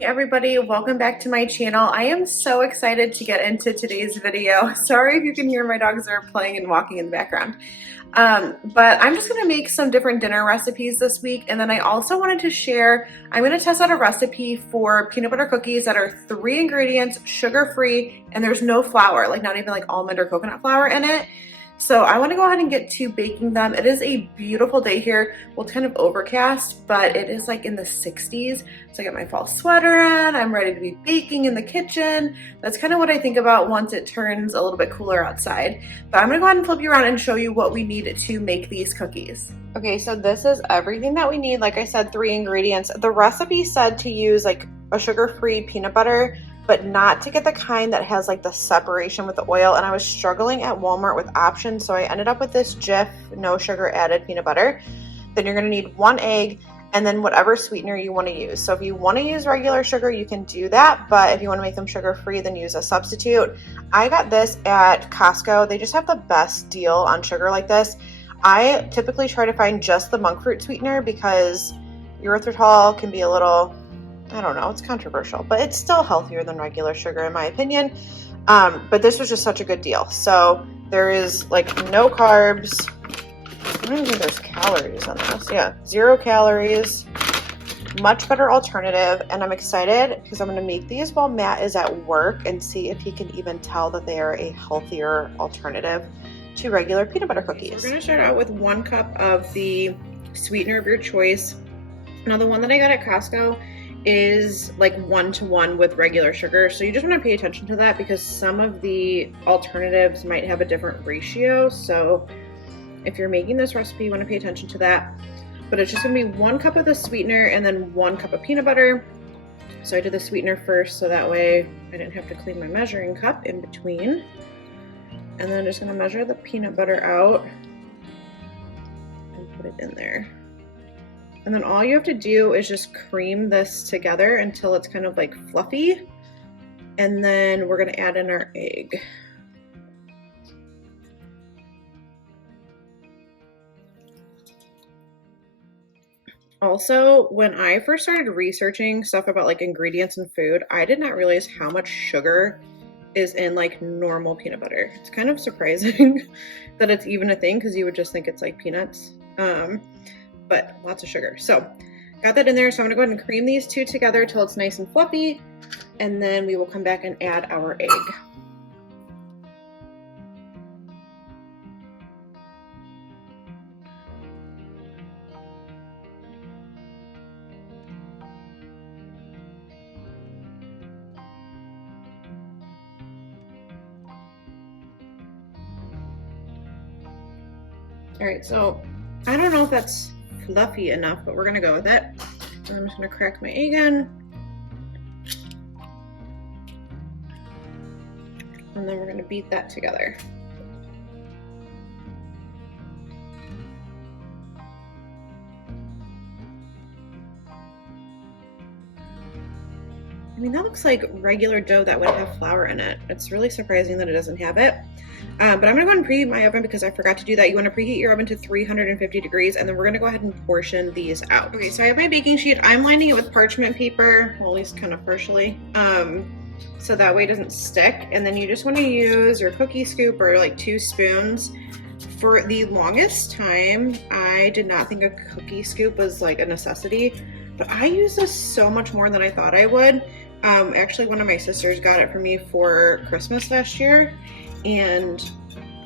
Hey everybody, welcome back to my channel. I am so excited to get into today's video. Sorry if you can hear my dogs are playing and walking in the background. But I'm just gonna make some different dinner recipes this week, and then I also wanted to share, I'm gonna test out a recipe for peanut butter cookies that are 3 ingredients, sugar-free, and there's no flour, like not even like almond or coconut flour in it. So I want to go ahead and get to baking them. It is a beautiful day here. Well, it's kind of overcast, but it is like in the 60s. So I got my fall sweater on. I'm ready to be baking in the kitchen. That's kind of what I think about once it turns a little bit cooler outside. But I'm gonna go ahead and flip you around and show you what we need to make these cookies. Okay, so this is everything that we need. Like I said, 3 ingredients. The recipe said to use like a sugar-free peanut butter, but not to get the kind that has like the separation with the oil. And I was struggling at Walmart with options, so I ended up with this Jif no sugar added peanut butter. Then you're gonna need 1 egg and then whatever sweetener you wanna use. So if you wanna use regular sugar, you can do that, but if you wanna make them sugar-free, then use a substitute. I got this at Costco. They just have the best deal on sugar like this. I typically try to find just the monk fruit sweetener because erythritol can be a little, I don't know, it's controversial, but it's still healthier than regular sugar in my opinion. But this was just such a good deal. So there is like no carbs. I don't even think there's calories on this. Yeah, 0 calories, much better alternative. And I'm excited because I'm gonna make these while Matt is at work and see if he can even tell that they are a healthier alternative to regular peanut butter cookies. We're gonna start out with 1 cup of the sweetener of your choice. Now the one that I got at Costco is like 1-to-1 with regular sugar, so you just want to pay attention to that because some of the alternatives might have a different ratio. So if you're making this recipe, you want to pay attention to that. But it's just gonna be 1 cup of the sweetener and then 1 cup of peanut butter. So I did the sweetener first, so that way I didn't have to clean my measuring cup in between. And then I'm just gonna measure the peanut butter out and put it in there. And then all you have to do is just cream this together until it's kind of like fluffy. And then we're gonna add in our egg. Also, when I first started researching stuff about like ingredients in food, I did not realize how much sugar is in like normal peanut butter. It's kind of surprising that it's even a thing because you would just think it's like peanuts. But lots of sugar. So got that in there. So I'm gonna go ahead and cream these 2 together till it's nice and fluffy. And then we will come back and add our egg. All right, so I don't know if that's fluffy enough, but we're gonna go with it. And I'm just gonna crack my egg in. And then we're gonna beat that together. I mean, that looks like regular dough that would have flour in it. It's really surprising that it doesn't have it. But I'm gonna go ahead and preheat my oven because I forgot to do that. You wanna preheat your oven to 350 degrees, and then we're gonna go ahead and portion these out. Okay, so I have my baking sheet. I'm lining it with parchment paper, well, at least kind of partially, so that way it doesn't stick. And then you just wanna use your cookie scoop or like 2 spoons. For the longest time, I did not think a cookie scoop was like a necessity, but I use this so much more than I thought I would. Actually, one of my sisters got it for me for Christmas last year, and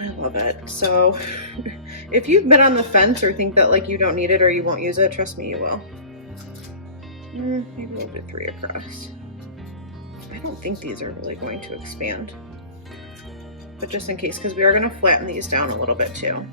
I love it. So if you've been on the fence or think that like you don't need it or you won't use it, trust me, you will. Maybe we'll do 3 across. I don't think these are really going to expand, but just in case, because we are going to flatten these down a little bit too.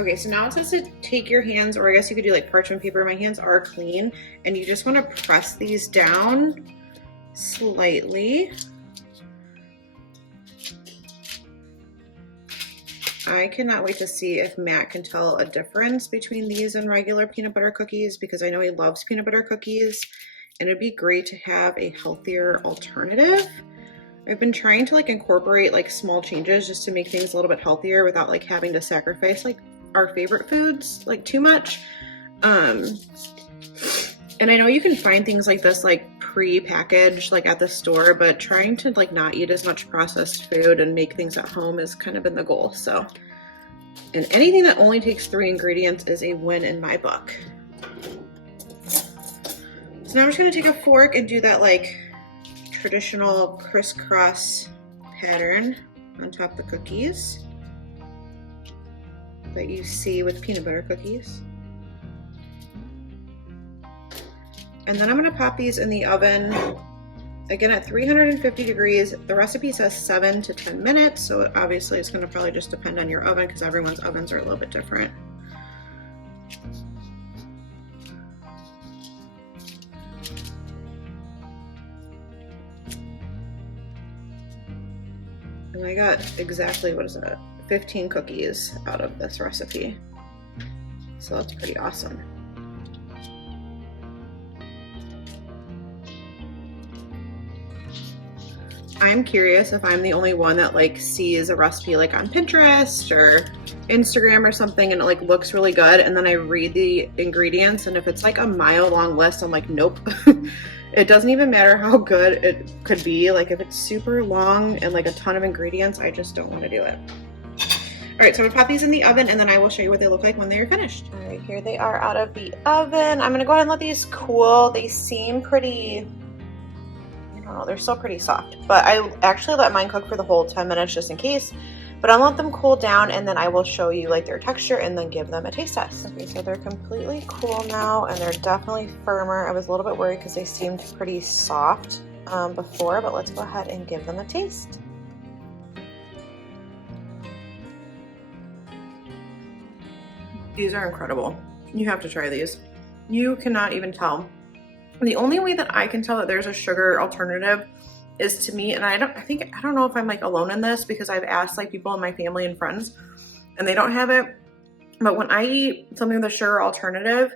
Okay, so now it says to take your hands, or I guess you could do like parchment paper. My hands are clean, and you just want to press these down slightly. I cannot wait to see if Matt can tell a difference between these and regular peanut butter cookies, because I know he loves peanut butter cookies and it'd be great to have a healthier alternative. I've been trying to like incorporate like small changes just to make things a little bit healthier without like having to sacrifice like our favorite foods like too much. And I know you can find things like this like pre-packaged like at the store, but trying to like not eat as much processed food and make things at home has kind of been the goal. So, and anything that only takes 3 ingredients is a win in my book. So now I'm just gonna take a fork and do that like traditional crisscross pattern on top of the cookies that you see with peanut butter cookies. And then I'm gonna pop these in the oven, again at 350 degrees. The recipe says 7 to 10 minutes, so obviously it's gonna probably just depend on your oven because everyone's ovens are a little bit different. And I got exactly, what is it, 15 cookies out of this recipe. So that's pretty awesome. I'm curious if I'm the only one that like sees a recipe like on Pinterest or Instagram or something and it like looks really good, and then I read the ingredients and if it's like a mile long list, I'm like, nope. It doesn't even matter how good it could be. Like if it's super long and like a ton of ingredients, I just don't want to do it. All right, so I'm gonna pop these in the oven and then I will show you what they look like when they are finished. All right, here they are out of the oven. I'm gonna go ahead and let these cool. They seem pretty, I don't know, they're still pretty soft, but I actually let mine cook for the whole 10 minutes just in case. But I'll let them cool down and then I will show you like their texture and then give them a taste test. Okay, so they're completely cool now and they're definitely firmer. I was a little bit worried because they seemed pretty soft before, but let's go ahead and give them a taste. These are incredible. You have to try these. You cannot even tell. The only way that I can tell that there's a sugar alternative is to me, and I don't know if I'm like alone in this because I've asked like people in my family and friends and they don't have it. But when I eat something with a sugar alternative,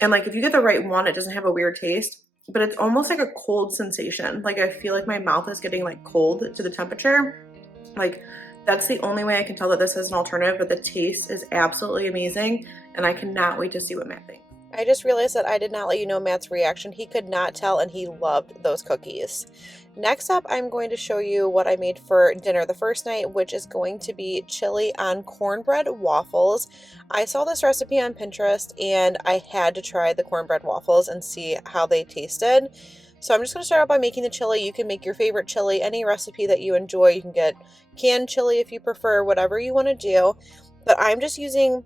and like if you get the right one, it doesn't have a weird taste, but it's almost like a cold sensation. Like I feel like my mouth is getting like cold to the temperature. Like that's the only way I can tell that this is an alternative, but the taste is absolutely amazing and I cannot wait to see what Matt thinks. I just realized that I did not let you know Matt's reaction. He could not tell and he loved those cookies. Next up, I'm going to show you what I made for dinner the first night, which is going to be chili on cornbread waffles. I saw this recipe on Pinterest and I had to try the cornbread waffles and see how they tasted. So I'm just going to start out by making the chili. You can make your favorite chili, any recipe that you enjoy. You can get canned chili if you prefer, whatever you want to do. But I'm just using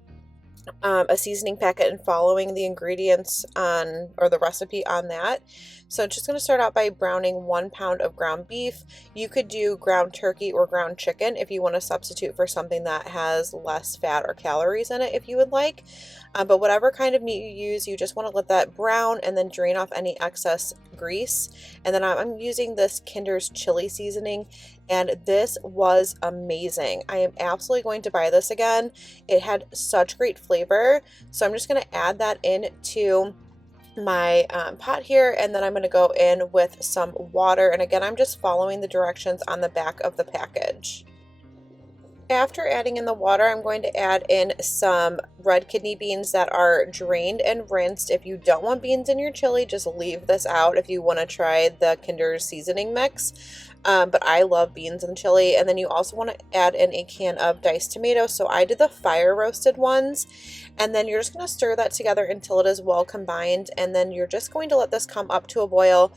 a seasoning packet and following the ingredients on, or the recipe on that. So I'm just going to start out by browning 1 pound of ground beef. You could do ground turkey or ground chicken if you want to substitute for something that has less fat or calories in it if you would like. But whatever kind of meat you use, you just want to let that brown and then drain off any excess grease. And then I'm using this Kinder's chili seasoning, and this was amazing. I am absolutely going to buy this again. It had such great flavor. So I'm just going to add that into my pot here, and then I'm going to go in with some water. And again, I'm just following the directions on the back of the package. After adding in the water, I'm going to add in some red kidney beans that are drained and rinsed. If you don't want beans in your chili, just leave this out if you want to try the Kinder's seasoning mix. But I love beans in chili. And then you also want to add in a can of diced tomatoes. So I did the fire roasted ones. And then you're just going to stir that together until it is well combined. And then you're just going to let this come up to a boil,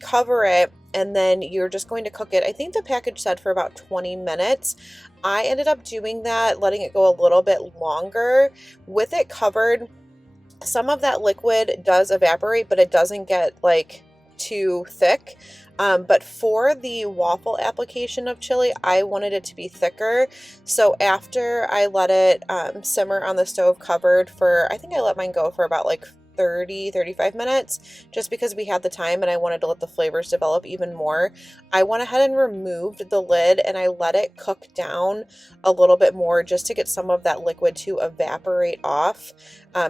cover it, and then you're just going to cook it. I think the package said for about 20 minutes. I ended up doing that, letting it go a little bit longer. With it covered, some of that liquid does evaporate, but it doesn't get like too thick. But for the waffle application of chili, I wanted it to be thicker. So after I let it simmer on the stove covered for, I think I let mine go for about like 30-35 minutes just because we had the time and I wanted to let the flavors develop even more. I went ahead and removed the lid and I let it cook down a little bit more just to get some of that liquid to evaporate off,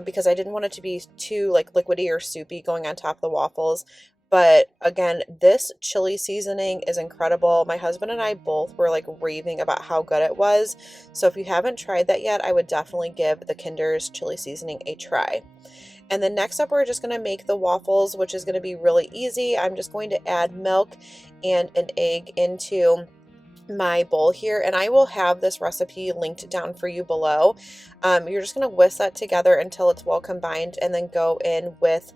because I didn't want it to be too like liquidy or soupy going on top of the waffles. But again, this chili seasoning is incredible. My husband and I both were like raving about how good it was. So if you haven't tried that yet, I would definitely give the Kinder's chili seasoning a try. And then next up, we're just going to make the waffles, which is going to be really easy. I'm just going to add milk and an egg into my bowl here, and I will have this recipe linked down for you below. You're just going to whisk that together until it's well combined and then go in with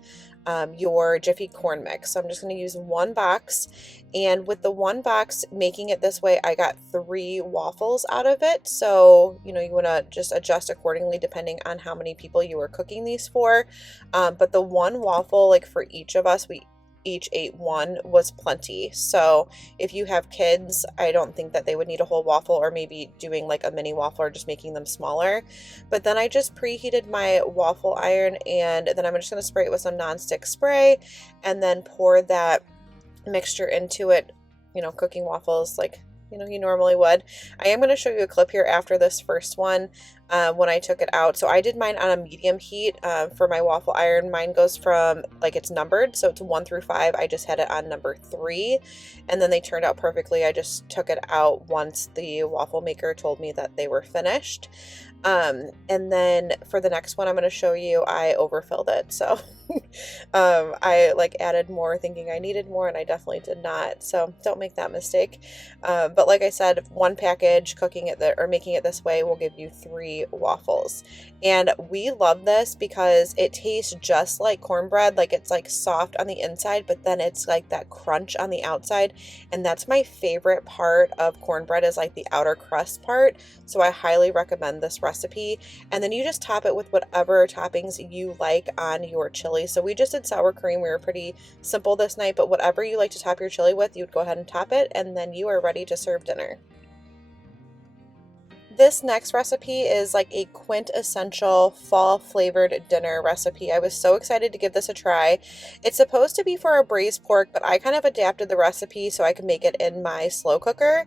your Jiffy corn mix. So I'm just going to use one box, and with the one box making it this way, I got 3 waffles out of it. So you want to just adjust accordingly depending on how many people you are cooking these for, but the one waffle, like for each of us, we each ate one, was plenty. So if you have kids, I don't think that they would need a whole waffle, or maybe doing like a mini waffle or just making them smaller. But then I just preheated my waffle iron, and then I'm just going to spray it with some nonstick spray and then pour that mixture into it, cooking waffles like you normally would. I am going to show you a clip here after this first one when I took it out. So I did mine on a medium heat for my waffle iron. Mine goes from, like, it's numbered, so it's 1 through 5. I just had it on number 3, and then they turned out perfectly. I just took it out once the waffle maker told me that they were finished. And then for the next one I'm going to show you, I overfilled it. So I like added more thinking I needed more, and I definitely did not. So don't make that mistake. But like I said, one package cooking it or making it this way will give you 3 waffles. And we love this because it tastes just like cornbread. Like, it's like soft on the inside, but then it's like that crunch on the outside. And that's my favorite part of cornbread, is like the outer crust part. So I highly recommend this recipe. And then you just top it with whatever toppings you like on your chili. So we just did sour cream. We were pretty simple this night, but whatever you like to top your chili with, you would go ahead and top it, and then you are ready to serve dinner. This next recipe is like a quintessential fall flavored dinner recipe. I was so excited to give this a try. It's supposed to be for a braised pork, but I kind of adapted the recipe so I could make it in my slow cooker.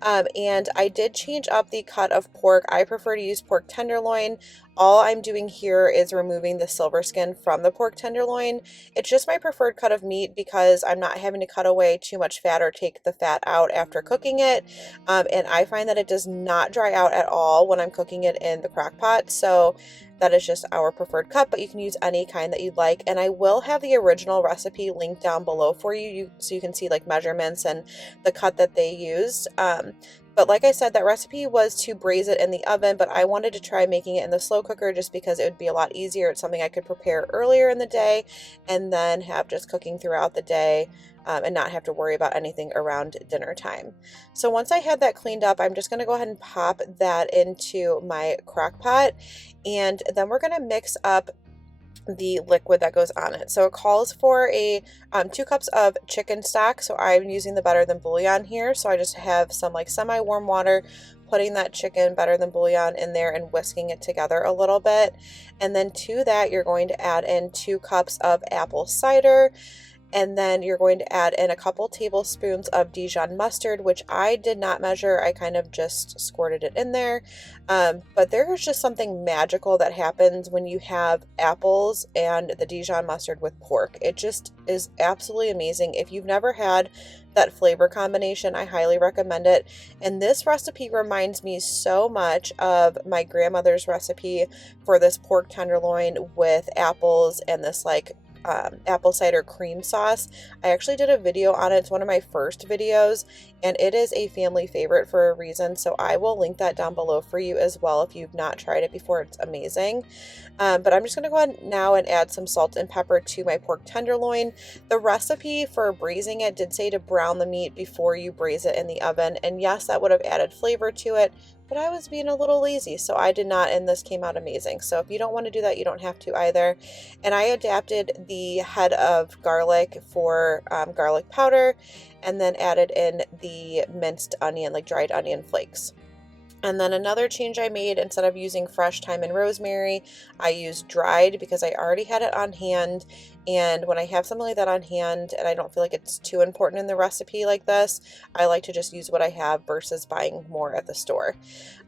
And I did change up the cut of pork. I prefer to use pork tenderloin. All I'm doing here is removing the silver skin from the pork tenderloin. It's just my preferred cut of meat because I'm not having to cut away too much fat or take the fat out after cooking it. And I find that it does not dry out at all when I'm cooking it in the crock pot. So that is just our preferred cut, but you can use any kind that you'd like. And I will have the original recipe linked down below for you, so you can see like measurements and the cut that they used. But like I said, that recipe was to braise it in the oven, but I wanted to try making it in the slow cooker just because it would be a lot easier. It's something I could prepare earlier in the day and then have just cooking throughout the day, and not have to worry about anything around dinner time. So once I had that cleaned up, I'm just going to go ahead and pop that into my crock pot, and then we're going to mix up the liquid that goes on it. So it calls for a 2 cups of chicken stock. So I'm using the better than bouillon here. So I just have some like semi-warm water, putting that chicken better than bouillon in there and whisking it together a little bit. And then to that, you're going to add in 2 cups of apple cider. And then you're going to add in a couple tablespoons of Dijon mustard, which I did not measure. I kind of just squirted it in there. But there is just something magical that happens when you have apples and the Dijon mustard with pork. It just is absolutely amazing. If you've never had that flavor combination, I highly recommend it. And this recipe reminds me so much of my grandmother's recipe for this pork tenderloin with apples and this like apple cider cream sauce. I actually did a video on it. It's one of my first videos, and it is a family favorite for a reason. So I will link that down below for you as well if you've not tried it before. It's amazing. But I'm just going to go ahead now and add some salt and pepper to my pork tenderloin. The recipe for braising it did say to brown the meat before you braise it in the oven. And yes, that would have added flavor to it, but I was being a little lazy, so I did not, and this came out amazing. So if you don't want to do that, you don't have to either. And I adapted the head of garlic for garlic powder, and then added in the minced onion, like dried onion flakes. And then another change I made, instead of using fresh thyme and rosemary, I used dried because I already had it on hand. And when I have something like that on hand and I don't feel like it's too important in the recipe like this, I like to just use what I have versus buying more at the store.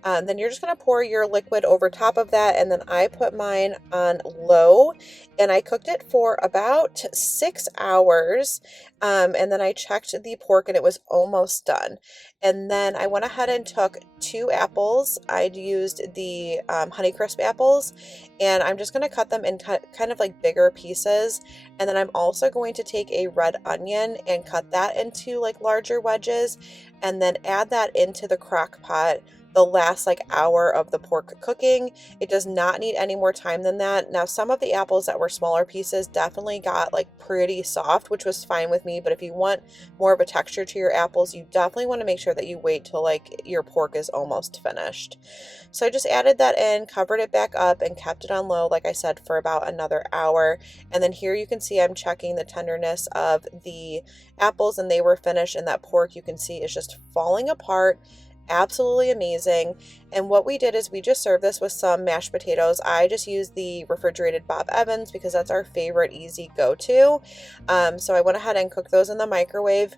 Then you're just going to pour your liquid over top of that, and then I put mine on low, and I cooked it for about 6 hours, and then I checked the pork and it was almost done. And then I went ahead and took 2 apples. I'd used the Honeycrisp apples, and I'm just going to cut them in kind of like bigger pieces. And then I'm also going to take a red onion and cut that into like larger wedges, and then add that into the crock pot the last like hour of the pork cooking. It does not need any more time than that. Now, some of the apples that were smaller pieces definitely got like pretty soft, which was fine with me, but if you want more of a texture to your apples, you definitely want to make sure that you wait till like your pork is almost finished. So I just added that in, covered it back up, and kept it on low, like I said, for about another hour. And then here you can see I'm checking the tenderness of the apples, and they were finished, and that pork you can see is just falling apart. Absolutely amazing. And what we did is we just served this with some mashed potatoes. I just used the refrigerated Bob Evans because that's our favorite easy go-to. So I went ahead and cooked those in the microwave,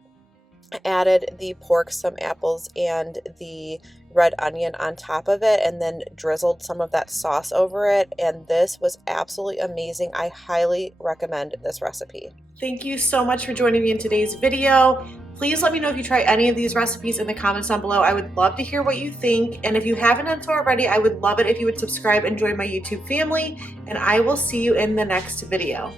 added the pork, some apples, and the red onion on top of it, and then drizzled some of that sauce over it. And this was absolutely amazing. I highly recommend this recipe. Thank you so much for joining me in today's video. Please let me know if you try any of these recipes in the comments down below. I would love to hear what you think. And if you haven't done so already, I would love it if you would subscribe and join my YouTube family. And I will see you in the next video.